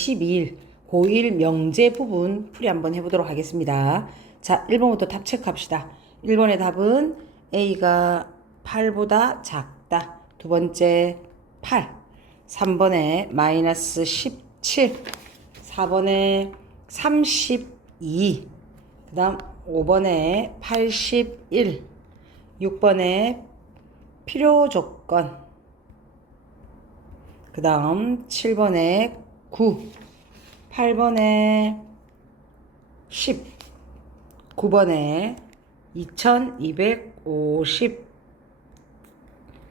12일 고1 명제 부분 풀이 한번 해보도록 하겠습니다. 자, 1번부터 답 체크합시다. 1번의 답은 A가 8보다 작다. 두 번째 8. 3번에 마이너스 17. 4번에 32. 그 다음 5번에 81. 6번에 필요 조건. 그 다음 7번에 9, 8번에 10, 9번에 2250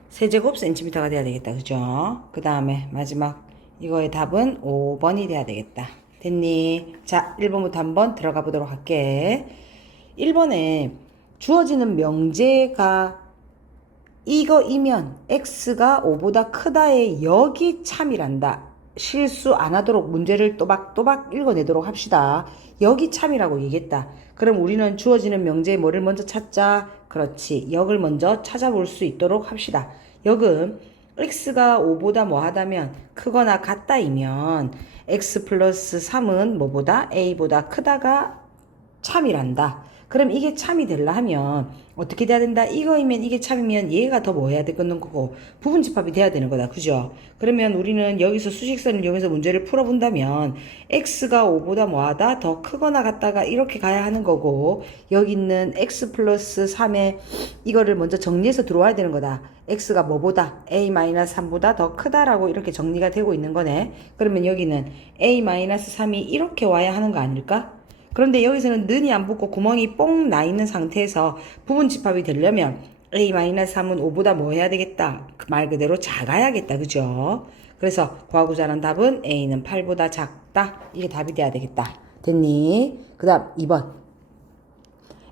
세제곱 센티미터가 돼야 되겠다. 그죠? 그 다음에 마지막 이거의 답은 5번이 돼야 되겠다. 됐니? 자, 1번부터 한번 들어가 보도록 할게. 1번에 주어지는 명제가 이거이면 x가 5보다 크다의 여기 참이란다. 실수 안 하도록 문제를 또박또박 읽어내도록 합시다. 여기 참이라고 얘기했다. 그럼 우리는 주어지는 명제에 뭐를 먼저 찾자? 그렇지. 역을 먼저 찾아볼 수 있도록 합시다. 역은 x가 5보다 뭐하다면 크거나 같다이면 x 플러스 3은 뭐보다 a보다 크다가 참이란다. 그럼 이게 참이 되려 하면 어떻게 돼야 된다? 이거이면 이게 참이면 얘가 더 뭐 해야 되는 거고 부분집합이 돼야 되는 거다. 그죠? 그러면 우리는 여기서 수식선을 이용해서 문제를 풀어본다면 x가 5보다 뭐하다? 더 크거나 같다가 이렇게 가야 하는 거고 여기 있는 x 플러스 3에 이거를 먼저 정리해서 들어와야 되는 거다. x가 뭐보다? a-3보다 더 크다라고 이렇게 정리가 되고 있는 거네. 그러면 여기는 a-3이 이렇게 와야 하는 거 아닐까? 그런데 여기서는 는이 안 붙고 구멍이 뽕 나 있는 상태에서 부분집합이 되려면 a-3은 5보다 뭐 해야 되겠다? 말 그대로 작아야겠다. 그죠? 그래서 구하고자 하는 답은 a는 8보다 작다. 이게 답이 돼야 되겠다. 됐니? 그 다음 2번.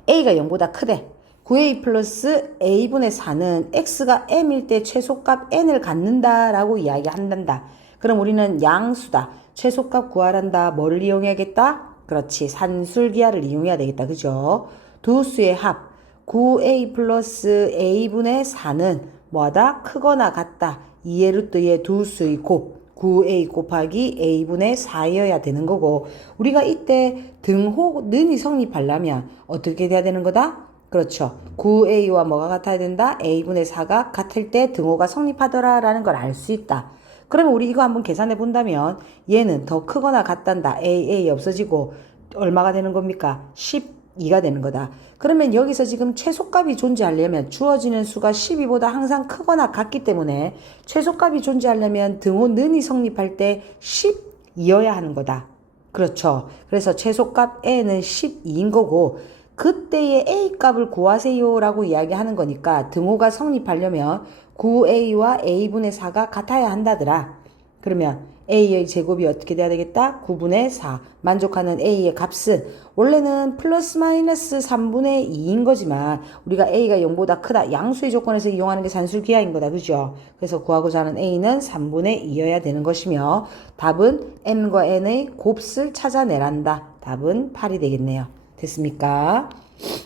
a가 0보다 크대. 9a 플러스 a분의 4는 x가 m일 때 최소값 n을 갖는다 라고 이야기한단다. 그럼 우리는 양수다. 최소값 구하란다. 뭐를 이용해야겠다? 그렇지. 산술기하를 이용해야 되겠다. 그죠? 두 수의 합 9a 플러스 a분의 4는 뭐하다? 크거나 같다. 2의 루트의 두 수의 곱 9a 곱하기 a분의 4여야 되는 거고 우리가 이때 등호는이 성립하려면 어떻게 돼야 되는 거다? 그렇죠. 9a와 뭐가 같아야 된다? a분의 4가 같을 때 등호가 성립하더라 라는 걸 알 수 있다. 그러면 우리 이거 한번 계산해 본다면 얘는 더 크거나 같단다. a 없어지고 얼마가 되는 겁니까? 12가 되는 거다. 그러면 여기서 지금 최소값이 존재하려면 주어지는 수가 12보다 항상 크거나 같기 때문에 최소값이 존재하려면 등호 는이 성립할 때 12여야 하는 거다. 그렇죠. 그래서 최소값 a는 12인 거고 그때의 a값을 구하세요 라고 이야기하는 거니까 등호가 성립하려면 9a와 a분의 4가 같아야 한다더라. 그러면 a의 제곱이 어떻게 돼야 되겠다? 9분의 4. 만족하는 a의 값은 원래는 플러스 마이너스 3분의 2인 거지만 우리가 a가 0보다 크다. 양수의 조건에서 이용하는 게 산술기하인 거다. 그죠? 그래서 구하고자 하는 a는 3분의 2여야 되는 것이며 답은 m과 n의 곱을 찾아내란다. 답은 8이 되겠네요. 됐습니까?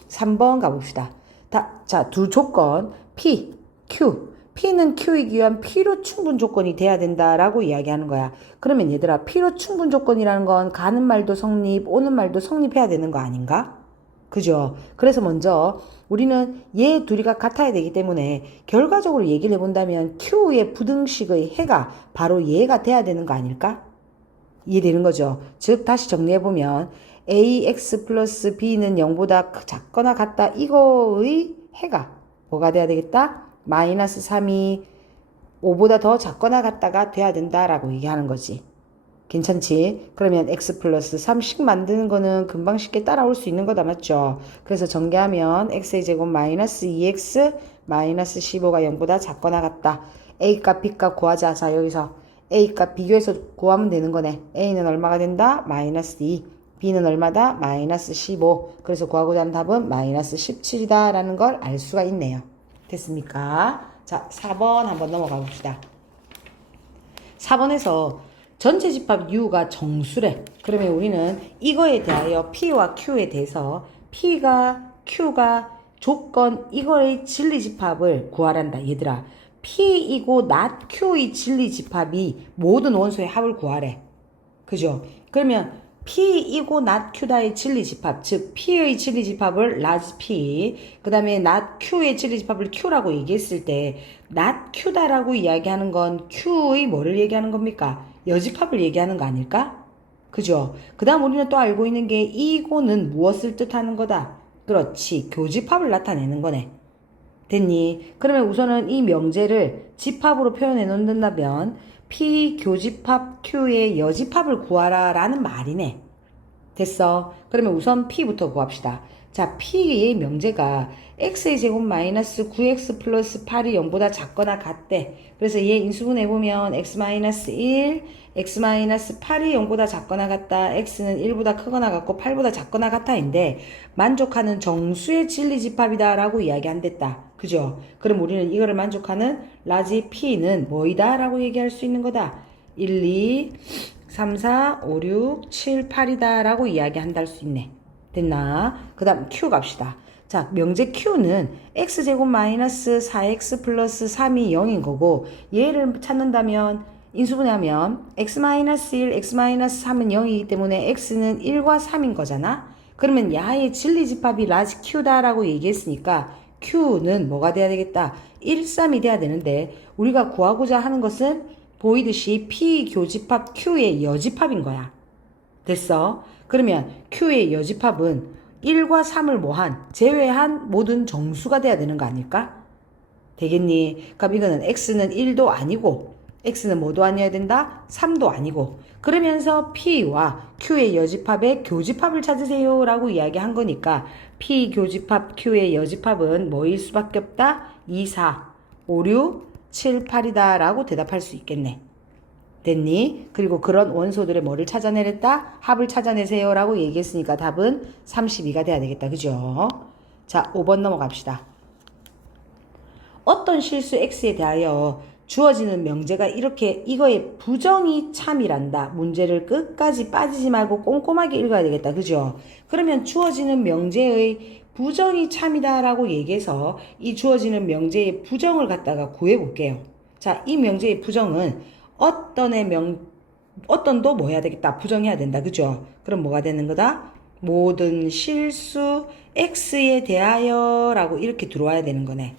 3번 가봅시다. 자, 두 조건 P, Q. P는 Q이기 위한 필요 충분 조건이 돼야 된다라고 이야기하는 거야. 그러면 얘들아, 필요 충분 조건이라는 건 가는 말도 성립, 오는 말도 성립해야 되는 거 아닌가? 그죠? 그래서 먼저 우리는 얘 둘이가 같아야 되기 때문에 결과적으로 얘기를 해본다면 Q의 부등식의 해가 바로 얘가 돼야 되는 거 아닐까? 이해되는 거죠? 즉 다시 정리해보면 ax 플러스 b는 0보다 작거나 같다. 이거의 해가 뭐가 돼야 되겠다? 마이너스 3이 5보다 더 작거나 같다가 돼야 된다라고 얘기하는 거지. 괜찮지? 그러면 x 플러스 3씩 만드는 거는 금방 쉽게 따라올 수 있는 거다. 맞죠? 그래서 전개하면 x의 제곱 마이너스 2x 마이너스 15가 0보다 작거나 같다. a값 b값 구하자. 자, 여기서 a값 비교해서 구하면 되는 거네. a는 얼마가 된다? 마이너스 2. b는 얼마다? 마이너스 15. 그래서 구하고자 하는 답은 마이너스 17이다 라는 걸 알 수가 있네요. 됐습니까? 자, 4번 한번 넘어가 봅시다. 4번에서 전체 집합 U가 정수래. 그러면 우리는 이거에 대하여 P와 Q에 대해서 P가 Q가 조건 이거의 진리집합을 구하란다. 얘들아, P이고 not Q의 진리집합이 모든 원소의 합을 구하래. 그죠? 그러면 P이고 not Q다의 진리집합, 즉 P의 진리집합을 large P, 그 다음에 not Q의 진리집합을 Q라고 얘기했을 때 not Q다라고 이야기하는 건 Q의 뭐를 얘기하는 겁니까? 여집합을 얘기하는 거 아닐까? 그죠? 그 다음 우리는 또 알고 있는 게 이고는 무엇을 뜻하는 거다? 그렇지, 교집합을 나타내는 거네. 됐니? 그러면 우선은 이 명제를 집합으로 표현해 놓는다면 P 교집합 Q의 여집합을 구하라 라는 말이네. 됐어? 그러면 우선 P부터 구합시다. 자, P의 명제가 x의 제곱 마이너스 9x 플러스 8이 0보다 작거나 같대. 그래서 얘 인수분해보면 x 마이너스 1, x 마이너스 8이 0보다 작거나 같다. x는 1보다 크거나 같고 8보다 작거나 같다인데 만족하는 정수의 진리집합이다 라고 이야기한댔다. 그죠? 그럼 우리는 이거를 만족하는 라지 P는 뭐이다 라고 얘기할 수 있는 거다. 1, 2, 3, 4, 5, 6, 7, 8이다 라고 이야기한다 할 수 있네. 됐나? 그 다음 Q 갑시다. 자, 명제 Q는 x제곱 마이너스 4x 플러스 3이 0인 거고 얘를 찾는다면 인수분해하면 x 마이너스 1, x 마이너스 3은 0이기 때문에 x는 1과 3인 거잖아. 그러면 야의 진리집합이 라지 Q다라고 얘기했으니까 Q는 뭐가 돼야 되겠다? 1, 3이 돼야 되는데 우리가 구하고자 하는 것은 보이듯이 P 교집합 Q의 여집합인 거야. 됐어? 그러면 Q의 여집합은 1과 3을 뭐한? 제외한 모든 정수가 돼야 되는 거 아닐까? 되겠니? 그럼 이거는 X는 1도 아니고 X는 뭐도 아니어야 된다? 3도 아니고 그러면서 P와 Q의 여집합의 교집합을 찾으세요 라고 이야기한 거니까 P 교집합 Q의 여집합은 뭐일 수밖에 없다? 2, 4, 5, 6, 7, 8이다 라고 대답할 수 있겠네. 됐니? 그리고 그런 원소들의 뭐를 찾아내랬다? 합을 찾아내세요 라고 얘기했으니까 답은 32가 돼야 되겠다. 그죠? 자, 5번 넘어갑시다. 어떤 실수 x에 대하여 주어지는 명제가 이렇게 이거의 부정이 참이란다. 문제를 끝까지 빠지지 말고 꼼꼼하게 읽어야 되겠다. 그죠? 그러면 주어지는 명제의 부정이 참이다 라고 얘기해서 이 주어지는 명제의 부정을 갖다가 구해볼게요. 자, 이 명제의 부정은 어떤도 뭐 해야 되겠다. 부정해야 된다. 그죠? 그럼 뭐가 되는 거다? 모든 실수 x에 대하여 라고 이렇게 들어와야 되는 거네.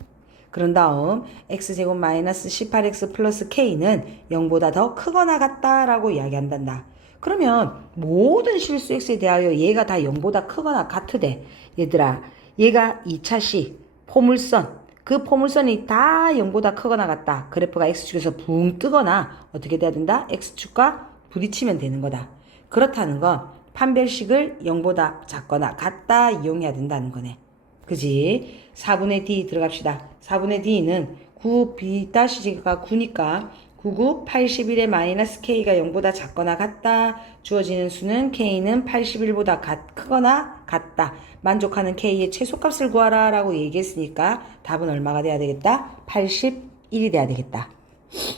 그런 다음 x제곱 마이너스 18x 플러스 k는 0보다 더 크거나 같다라고 이야기한단다. 그러면 모든 실수 x에 대하여 얘가 다 0보다 크거나 같으대. 얘들아, 얘가 2차식 포물선, 그 포물선이 다 0보다 크거나 같다. 그래프가 x축에서 붕 뜨거나 어떻게 돼야 된다? x축과 부딪히면 되는 거다. 그렇다는 건 판별식을 0보다 작거나 같다 이용해야 된다는 거네. 그지? 4분의 d 들어갑시다. 4분의 d는 9b-가 9니까 99, 81의 마이너스 k가 0보다 작거나 같다. 주어지는 수는 k는 81보다 크거나 같다. 만족하는 k의 최소값을 구하라 라고 얘기했으니까 답은 얼마가 돼야 되겠다? 81이 돼야 되겠다.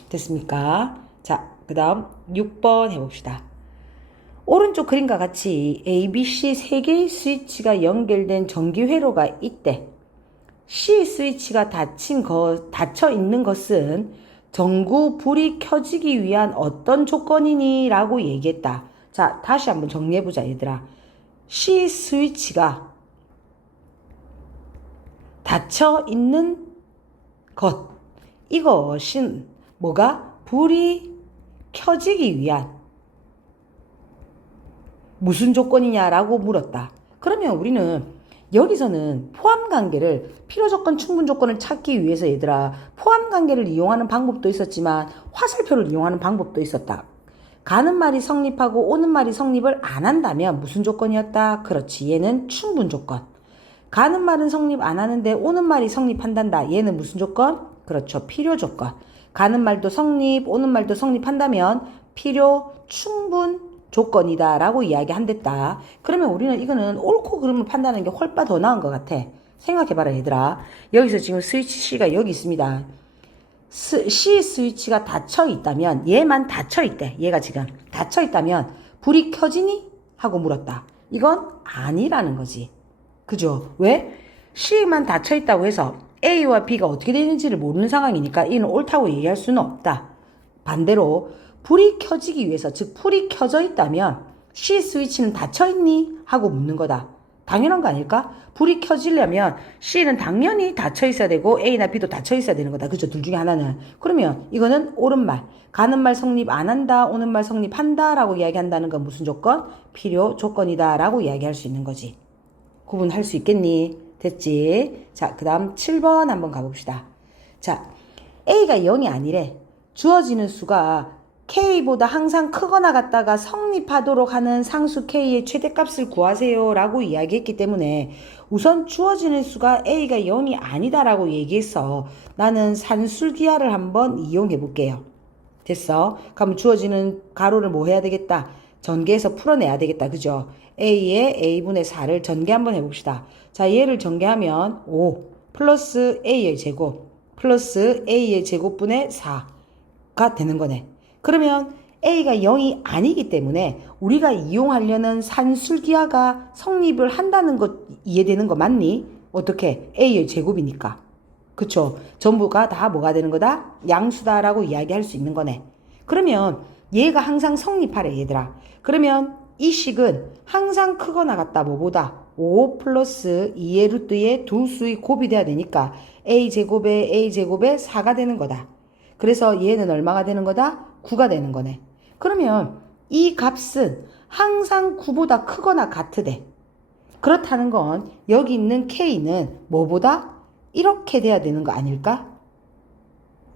됐습니까? 자, 그 다음 6번 해봅시다. 오른쪽 그림과 같이 A, B, C 3개의 스위치가 연결된 전기 회로가 있대. C 스위치가 닫혀 있는 것은 전구 불이 켜지기 위한 어떤 조건이니? 라고 얘기했다. 자, 다시 한번 정리해보자, 얘들아. C 스위치가 닫혀 있는 것. 이것은 뭐가? 불이 켜지기 위한 무슨 조건이냐라고 물었다. 그러면 우리는 여기서는 포함관계를 필요조건, 충분조건을 찾기 위해서 얘들아 포함관계를 이용하는 방법도 있었지만 화살표를 이용하는 방법도 있었다. 가는 말이 성립하고 오는 말이 성립을 안 한다면 무슨 조건이었다? 그렇지, 얘는 충분조건. 가는 말은 성립 안 하는데 오는 말이 성립한단다. 얘는 무슨 조건? 그렇죠, 필요조건. 가는 말도 성립, 오는 말도 성립한다면 필요, 충분 조건이다 라고 이야기한댔다. 그러면 우리는 이거는 옳고 그름을 판단하는 게 훨씬 더 나은 것 같아. 생각해봐라 얘들아. 여기서 지금 스위치 C가 여기 있습니다. C 스위치가 닫혀있다면 얘만 닫혀있대. 얘가 지금 닫혀있다면 불이 켜지니? 하고 물었다. 이건 아니라는 거지. 그죠? 왜? C만 닫혀있다고 해서 A와 B가 어떻게 되는지를 모르는 상황이니까 이는 옳다고 얘기할 수는 없다. 반대로 불이 켜지기 위해서, 즉 불이 켜져 있다면 C 스위치는 닫혀 있니? 하고 묻는 거다. 당연한 거 아닐까? 불이 켜지려면 C는 당연히 닫혀 있어야 되고 A나 B도 닫혀 있어야 되는 거다. 그죠? 둘 중에 하나는. 그러면 이거는 옳은 말. 가는 말 성립 안 한다, 오는 말 성립한다 라고 이야기한다는 건 무슨 조건? 필요 조건이다 라고 이야기할 수 있는 거지. 구분할 수 있겠니? 됐지? 자, 그 다음 7번 한번 가봅시다. 자, A가 0이 아니래. 주어지는 수가 K보다 항상 크거나 같다가 성립하도록 하는 상수 K의 최대값을 구하세요 라고 이야기했기 때문에 우선 주어지는 수가 A가 0이 아니다 라고 얘기해서 나는 산술기하를 한번 이용해 볼게요. 됐어? 그럼 주어지는 가로를 뭐 해야 되겠다? 전개해서 풀어내야 되겠다. 그죠? A의 A분의 4를 전개 한번 해봅시다. 자, 얘를 전개하면 5 플러스 A의 제곱 플러스 A의 제곱분의 4가 되는 거네. 그러면 A가 0이 아니기 때문에 우리가 이용하려는 산술기하가 성립을 한다는 것 이해되는 거 맞니? 어떻게? A의 제곱이니까. 그쵸? 전부가 다 뭐가 되는 거다? 양수다라고 이야기할 수 있는 거네. 그러면 얘가 항상 성립하래 얘들아. 그러면 이 식은 항상 크거나 같다 뭐보다 5 플러스 2의 루트의 두 수의 곱이 돼야 되니까 A제곱에 A제곱에 4가 되는 거다. 그래서 얘는 얼마가 되는 거다? 9가 되는 거네. 그러면 이 값은 항상 9보다 크거나 같으대. 그렇다는 건 여기 있는 K는 뭐보다 이렇게 돼야 되는 거 아닐까?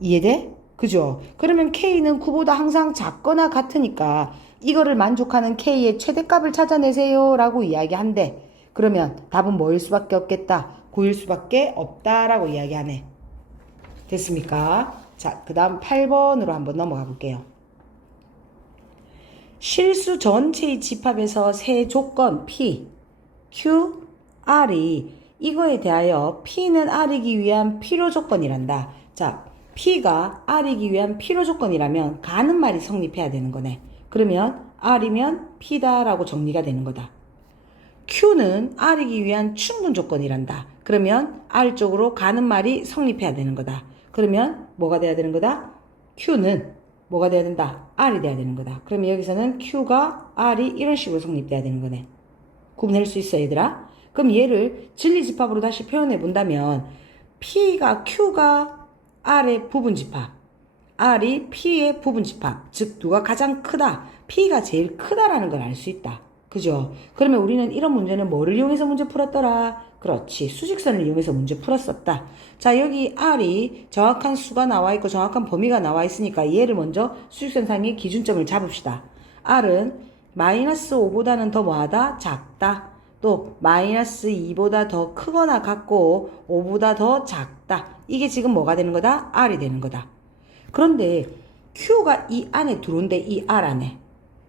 이해돼? 그죠? 그러면 K는 9보다 항상 작거나 같으니까 이거를 만족하는 K의 최대값을 찾아내세요 라고 이야기한대. 그러면 답은 뭐일 수밖에 없겠다? 9일 수밖에 없다라고 이야기하네. 됐습니까? 자, 그 다음 8번으로 한번 넘어가 볼게요. 실수 전체의 집합에서 세 조건 P, Q, R이 이거에 대하여 P는 R이기 위한 필요 조건이란다. 자, P가 R이기 위한 필요 조건이라면 가는 말이 성립해야 되는 거네. 그러면 R이면 P다라고 정리가 되는 거다. Q는 R이기 위한 충분 조건이란다. 그러면 R 쪽으로 가는 말이 성립해야 되는 거다. 그러면 뭐가 돼야 되는 거다? Q는 뭐가 돼야 된다? R이 돼야 되는 거다. 그러면 여기서는 Q가 R이 이런 식으로 성립돼야 되는 거네. 구분할 수 있어 얘들아? 그럼 얘를 진리집합으로 다시 표현해 본다면 P가 Q가 R의 부분집합, R이 P의 부분집합, 즉 누가 가장 크다? P가 제일 크다라는 걸 알 수 있다. 그죠? 그러면 우리는 이런 문제는 뭐를 이용해서 문제 풀었더라? 그렇지. 수직선을 이용해서 문제 풀었었다. 자, 여기 R이 정확한 수가 나와 있고 정확한 범위가 나와 있으니까 얘를 먼저 수직선상의 기준점을 잡읍시다. R은 마이너스 5보다는 더 뭐하다? 작다. 또 마이너스 2보다 더 크거나 같고 5보다 더 작다. 이게 지금 뭐가 되는 거다? R이 되는 거다. 그런데 Q가 이 안에 들어온대. 이 R 안에.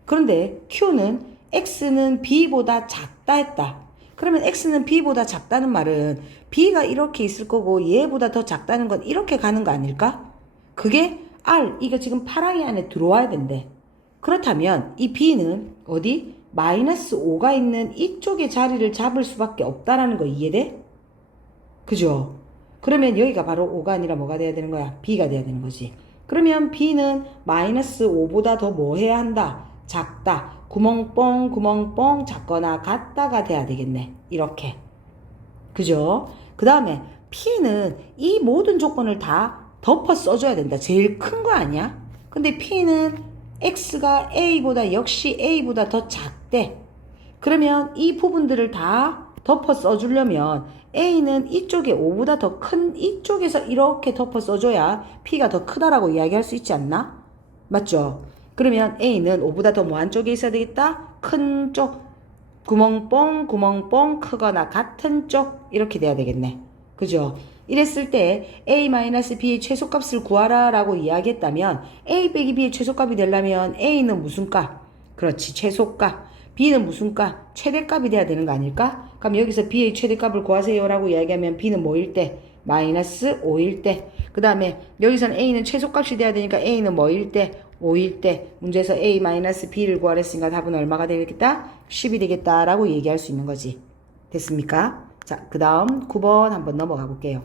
그런데 Q는 X는 B보다 작다 했다. 그러면 X는 B보다 작다는 말은 B가 이렇게 있을 거고 얘보다 더 작다는 건 이렇게 가는 거 아닐까? 그게 R, 이거 지금 파랑이 안에 들어와야 된대. 그렇다면 이 B는 어디? 마이너스 5가 있는 이쪽에 자리를 잡을 수밖에 없다라는 거 이해돼? 그죠? 그러면 여기가 바로 5가 아니라 뭐가 돼야 되는 거야? B가 돼야 되는 거지. 그러면 B는 마이너스 5보다 더 뭐 해야 한다? 작다. 구멍뻥 구멍뻥 작거나 같다가 돼야 되겠네. 이렇게. 그죠? 그 다음에 P는 이 모든 조건을 다 덮어 써줘야 된다. 제일 큰 거 아니야? 근데 P는 X가 A보다 역시 A보다 더 작대. 그러면 이 부분들을 다 덮어 써주려면 A는 이쪽에 5보다 더 큰 이쪽에서 이렇게 덮어 써줘야 P가 더 크다라고 이야기할 수 있지 않나? 맞죠? 그러면 A는 5보다 더 뭐한 쪽에 있어야 되겠다? 큰 쪽, 구멍뻥, 구멍뻥, 크거나 같은 쪽 이렇게 돼야 되겠네. 그죠? 이랬을 때 A-B의 최소값을 구하라 라고 이야기했다면 A 빼기 B의 최소값이 되려면 A는 무슨 값? 그렇지, 최소값. B는 무슨 값? 최대값이 돼야 되는 거 아닐까? 그럼 여기서 B의 최대값을 구하세요 라고 이야기하면 B는 뭐일 때? 마이너스 5일 때. 그 다음에 여기서는 A는 최소값이 돼야 되니까 A는 뭐일 때? 5일 때. 문제에서 A-B를 구하랬으니까 답은 얼마가 되겠다? 10이 되겠다 라고 얘기할 수 있는 거지. 됐습니까? 자, 그 다음 9번 한번 넘어가 볼게요.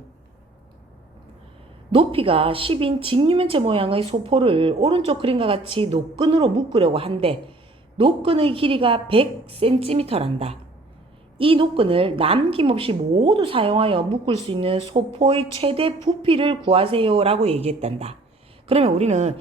높이가 10인 직육면체 모양의 소포를 오른쪽 그림과 같이 노끈으로 묶으려고 한데 노끈의 길이가 100cm란다. 이 노끈을 남김없이 모두 사용하여 묶을 수 있는 소포의 최대 부피를 구하세요 라고 얘기했단다. 그러면 우리는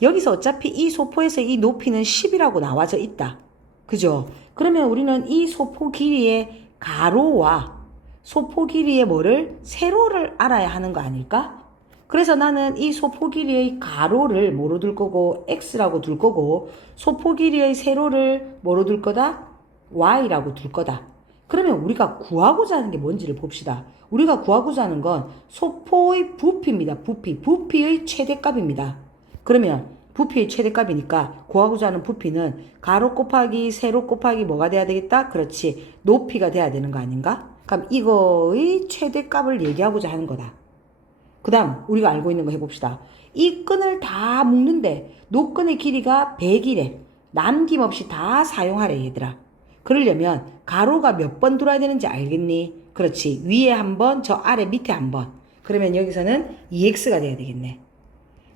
여기서 어차피 이 소포에서 이 높이는 10이라고 나와져 있다. 그죠? 그러면 우리는 이 소포 길이의 가로와 소포 길이의 뭐를? 세로를 알아야 하는 거 아닐까? 그래서 나는 이 소포 길이의 가로를 뭐로 둘 거고 x라고 둘 거고 소포 길이의 세로를 뭐로 둘 거다? y라고 둘 거다. 그러면 우리가 구하고자 하는 게 뭔지를 봅시다. 우리가 구하고자 하는 건 소포의 부피입니다. 부피의 최대값입니다. 그러면 부피의 최대값이니까 구하고자 하는 부피는 가로 곱하기 세로 곱하기 뭐가 돼야 되겠다? 그렇지. 높이가 돼야 되는 거 아닌가? 그럼 이거의 최대값을 얘기하고자 하는 거다. 그 다음 우리가 알고 있는 거 해봅시다. 이 끈을 다 묶는데 노끈의 길이가 100이래. 남김없이 다 사용하래 얘들아. 그러려면 가로가 몇 번 돌아야 되는지 알겠니? 그렇지. 위에 한 번, 저 아래 밑에 한 번. 그러면 여기서는 2x가 돼야 되겠네.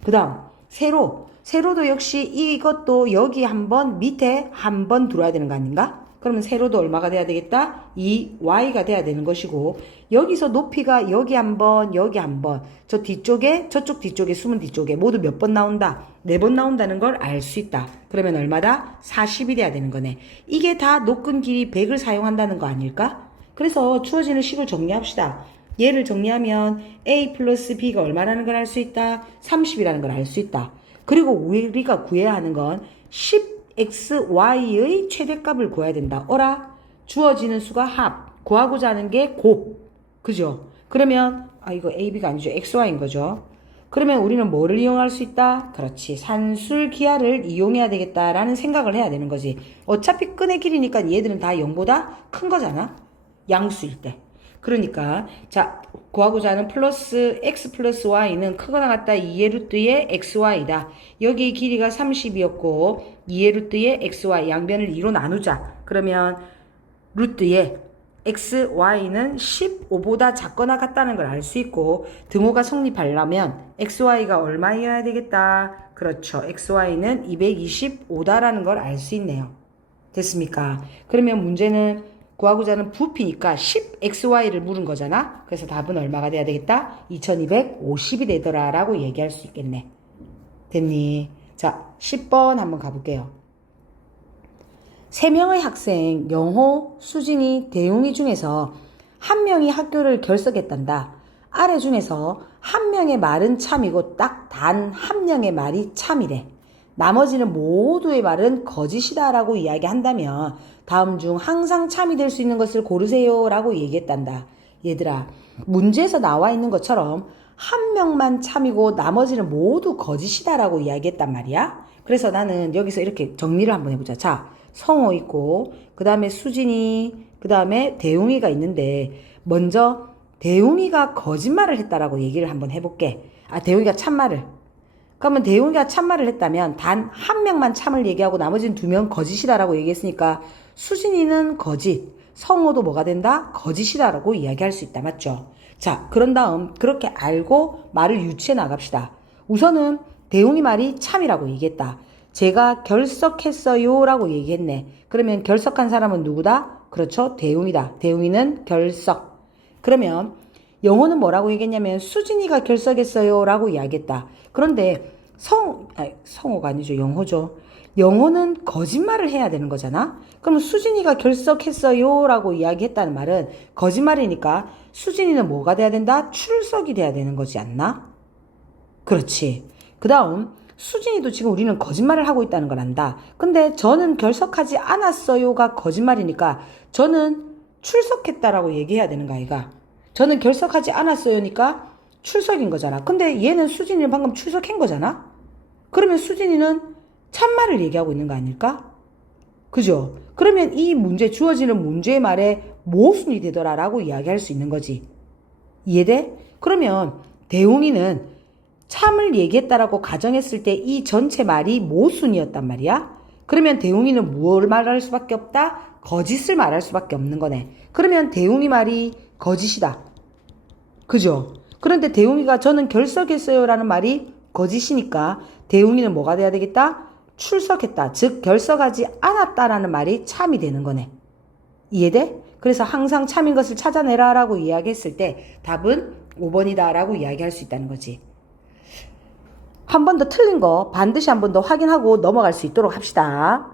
그 다음 세로도 역시 이것도 여기 한 번, 밑에 한 번 들어야 되는 거 아닌가? 그러면 세로도 얼마가 돼야 되겠다? 2y가 돼야 되는 것이고 여기서 높이가 여기 한 번, 여기 한 번, 저 뒤쪽에, 저쪽 뒤쪽에, 숨은 뒤쪽에 모두 몇 번 나온다? 4번 나온다는 걸 알 수 있다. 그러면 얼마다? 40이 돼야 되는 거네. 이게 다 노끈 길이 100을 사용한다는 거 아닐까? 그래서 주어지는 식을 정리합시다. 얘를 정리하면 a 플러스 b가 얼마라는 걸 알 수 있다? 30이라는 걸 알 수 있다. 그리고 우리가 구해야 하는 건 10xy의 최대값을 구해야 된다. 어라? 주어지는 수가 합. 구하고자 하는 게 곱. 그죠? 그러면 이거 ab가 아니죠. xy인 거죠. 그러면 우리는 뭐를 이용할 수 있다? 그렇지. 산술기하를 이용해야 되겠다라는 생각을 해야 되는 거지. 어차피 끈의 길이니까 얘들은 다 0보다 큰 거잖아. 양수일 때. 그러니까 자 구하고자 하는 플러스 x 플러스 y는 크거나 같다 2의 루트의 xy다. 여기 길이가 30이었고 2의 루트의 xy 양변을 2로 나누자. 그러면 루트의 xy는 15보다 작거나 같다는 걸 알 수 있고 등호가 성립하려면 xy가 얼마여야 되겠다. 그렇죠. xy는 225다라는 걸 알 수 있네요. 됐습니까? 그러면 문제는 구하고자 하는 부피니까 10xy를 물은 거잖아. 그래서 답은 얼마가 돼야 되겠다? 2250이 되더라 라고 얘기할 수 있겠네. 됐니? 자, 10번 한번 가볼게요. 3명의 학생 영호, 수진이, 대웅이 중에서 한 명이 학교를 결석했단다. 아래 중에서 한 명의 말은 참이고 딱 단 한 명의 말이 참이래. 나머지는 모두의 말은 거짓이다 라고 이야기한다면 다음 중 항상 참이 될 수 있는 것을 고르세요 라고 얘기했단다. 얘들아, 문제에서 나와 있는 것처럼 한 명만 참이고 나머지는 모두 거짓이다 라고 이야기했단 말이야. 그래서 나는 여기서 이렇게 정리를 한번 해보자. 자, 성호 있고 그 다음에 수진이 그 다음에 대웅이가 있는데 먼저 대웅이가 거짓말을 했다라고 얘기를 한번 해볼게. 대웅이가 참말을. 그러면 대웅이가 참말을 했다면 단 한 명만 참을 얘기하고 나머지는 2명 거짓이다라고 얘기했으니까 수진이는 거짓, 성호도 뭐가 된다? 거짓이다라고 이야기할 수 있다. 맞죠? 자, 그런 다음 그렇게 알고 말을 유추해 나갑시다. 우선은 대웅이 말이 참이라고 얘기했다. 제가 결석했어요 라고 얘기했네. 그러면 결석한 사람은 누구다? 그렇죠. 대웅이다. 대웅이는 결석. 그러면 영호는 뭐라고 얘기했냐면 수진이가 결석했어요 라고 이야기했다. 그런데 성호가 아니죠. 영호죠. 영호는 거짓말을 해야 되는 거잖아. 그럼 수진이가 결석했어요 라고 이야기했다는 말은 거짓말이니까 수진이는 뭐가 돼야 된다? 출석이 돼야 되는 거지 않나? 그렇지. 그 다음 수진이도 지금 우리는 거짓말을 하고 있다는 걸 안다. 근데 저는 결석하지 않았어요가 거짓말이니까 저는 출석했다라고 얘기해야 되는 거 아이가? 저는 결석하지 않았어요니까 출석인 거잖아. 근데 얘는 수진이는 방금 출석한 거잖아. 그러면 수진이는 참말을 얘기하고 있는 거 아닐까? 그죠? 그러면 이 문제 주어지는 문제의 말에 모순이 되더라라고 이야기할 수 있는 거지. 이해돼? 그러면 대웅이는 참을 얘기했다라고 가정했을 때 이 전체 말이 모순이었단 말이야. 그러면 대웅이는 무엇을 말할 수밖에 없다? 거짓을 말할 수밖에 없는 거네. 그러면 대웅이 말이 거짓이다. 그죠? 그런데 대웅이가 저는 결석했어요 라는 말이 거짓이니까 대웅이는 뭐가 돼야 되겠다? 출석했다. 즉 결석하지 않았다라는 말이 참이 되는 거네. 이해돼? 그래서 항상 참인 것을 찾아내라 라고 이야기했을 때 답은 5번이다 라고 이야기할 수 있다는 거지. 한 번 더 틀린 거 반드시 한 번 더 확인하고 넘어갈 수 있도록 합시다.